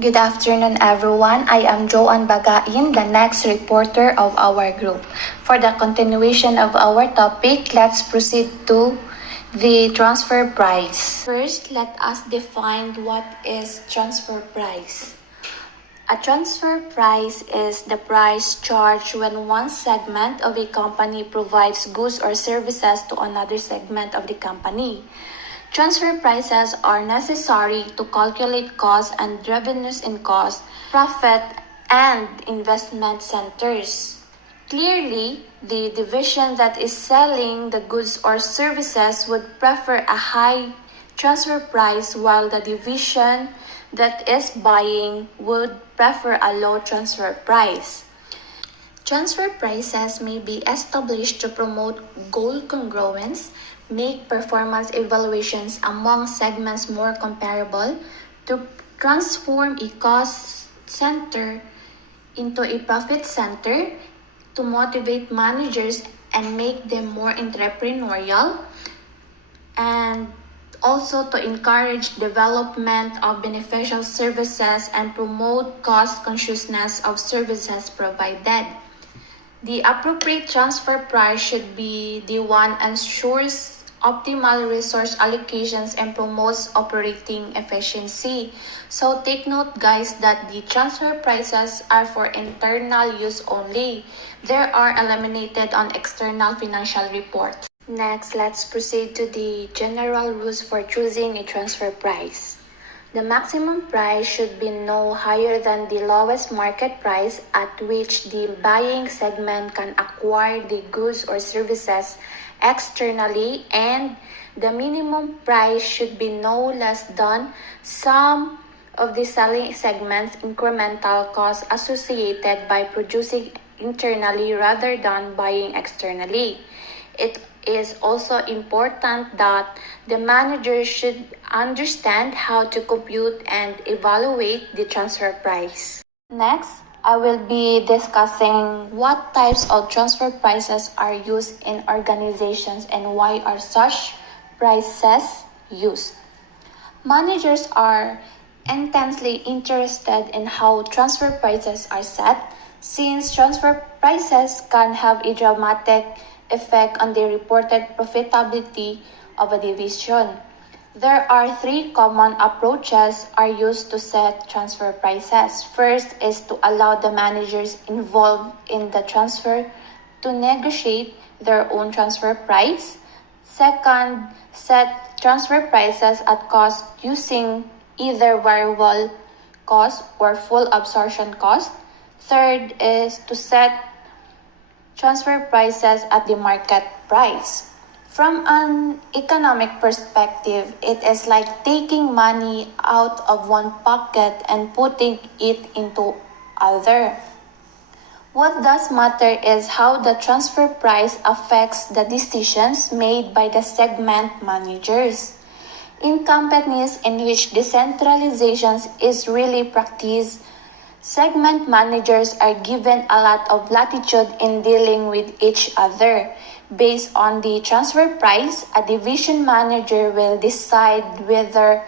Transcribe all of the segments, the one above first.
Good afternoon, everyone. I am Joan Bagain, the next reporter of our group. For the continuation of our topic, let's proceed to the transfer price. First, let us define what is transfer price. A transfer price is the price charged when one segment of a company provides goods or services to another segment of the company. Transfer prices are necessary to calculate costs and revenues in cost, profit, and investment centers. Clearly, the division that is selling the goods or services would prefer a high transfer price, while the division that is buying would prefer a low transfer price. Transfer prices may be established to promote goal congruence, make performance evaluations among segments more comparable, to transform a cost center into a profit center, to motivate managers and make them more entrepreneurial, and also to encourage development of beneficial services and promote cost consciousness of services provided. The appropriate transfer price should be the one ensures optimal resource allocations and promotes operating efficiency. So take note, guys, that the transfer prices are for internal use only. They are eliminated on external financial reports. Next, let's proceed to the general rules for choosing a transfer price. The maximum price should be no higher than the lowest market price at which the buying segment can acquire the goods or services externally, and the minimum price should be no less than sum of the selling segment's incremental costs associated by producing internally rather than buying externally. It is also important that the manager should understand how to compute and evaluate the transfer price. Next, I will be discussing what types of transfer prices are used in organizations and why are such prices used. Managers are intensely interested in how transfer prices are set, since transfer prices can have a dramatic effect on the reported profitability of a division. There are three common approaches are used to set transfer prices. First is to allow the managers involved in the transfer to negotiate their own transfer price. Second, set transfer prices at cost using either variable cost or full absorption cost. Third is to set transfer prices at the market price. From an economic perspective, it is like taking money out of one pocket and putting it into other. What does matter is how the transfer price affects the decisions made by the segment managers. In companies in which decentralization is really practiced, segment managers are given a lot of latitude in dealing with each other. Based on the transfer price, a division manager will decide whether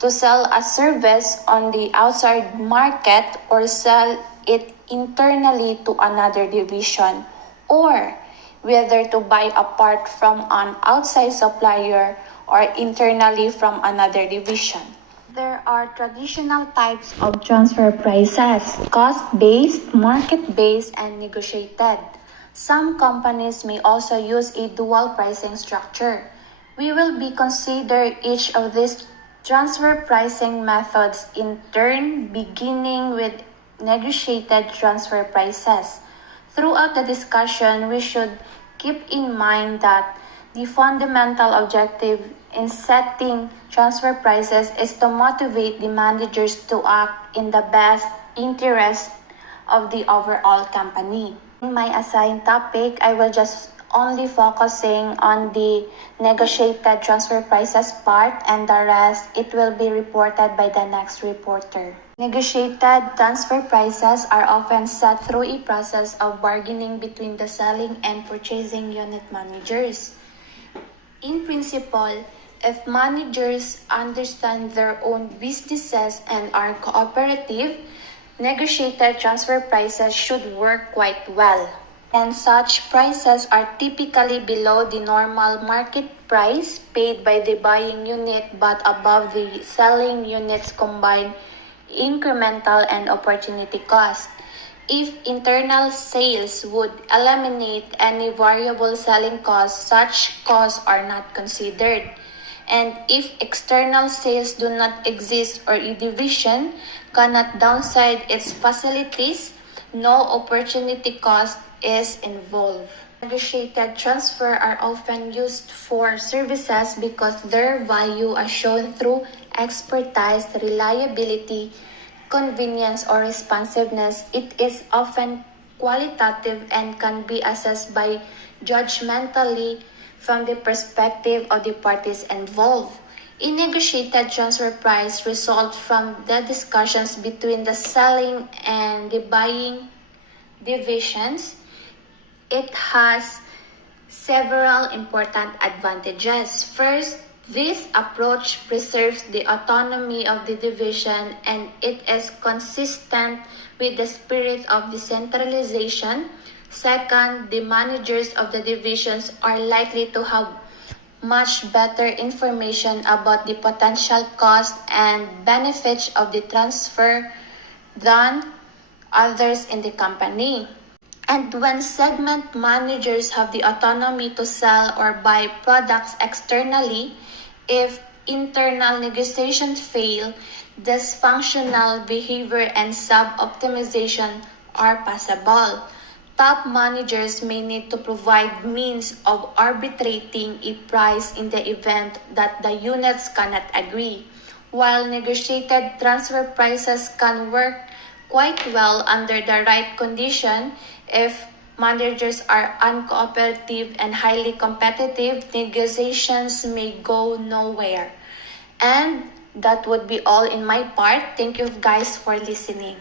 to sell a service on the outside market or sell it internally to another division, or whether to buy a part from an outside supplier or internally from another division. There are traditional types of transfer prices: cost-based, market-based, and negotiated. Some companies may also use a dual pricing structure. We will be consider each of these transfer pricing methods in turn, beginning with negotiated transfer prices. Throughout the discussion, we should keep in mind that the fundamental objective in setting transfer prices is to motivate the managers to act in the best interest of the overall company. In my assigned topic, I will just only focusing on the negotiated transfer prices part, and the rest it will be reported by the next reporter. Negotiated transfer prices are often set through a process of bargaining between the selling and purchasing unit managers. In principle, If managers understand their own businesses and are cooperative, negotiated transfer prices should work quite well. And such prices are typically below the normal market price paid by the buying unit but above the selling unit's combined incremental and opportunity cost. If internal sales would eliminate any variable selling costs, such costs are not considered. And if external sales do not exist or a division cannot downside its facilities, no opportunity cost is involved. Negotiated transfer are often used for services because their value is shown through expertise, reliability, convenience, or responsiveness. It is often qualitative and can be assessed by judgmentally from the perspective of the parties involved. A negotiated transfer price results from the discussions between the selling and the buying divisions. It has several important advantages. First, this approach preserves the autonomy of the division and it is consistent with the spirit of decentralization. Second, the managers of the divisions are likely to have much better information about the potential cost and benefits of the transfer than others in the company. And when segment managers have the autonomy to sell or buy products externally, if internal negotiations fail, dysfunctional behavior and sub-optimization are possible. Top managers may need to provide means of arbitrating a price in the event that the units cannot agree. While negotiated transfer prices can work quite well under the right condition, if managers are uncooperative and highly competitive, negotiations may go nowhere. And that would be all in my part. Thank you guys for listening.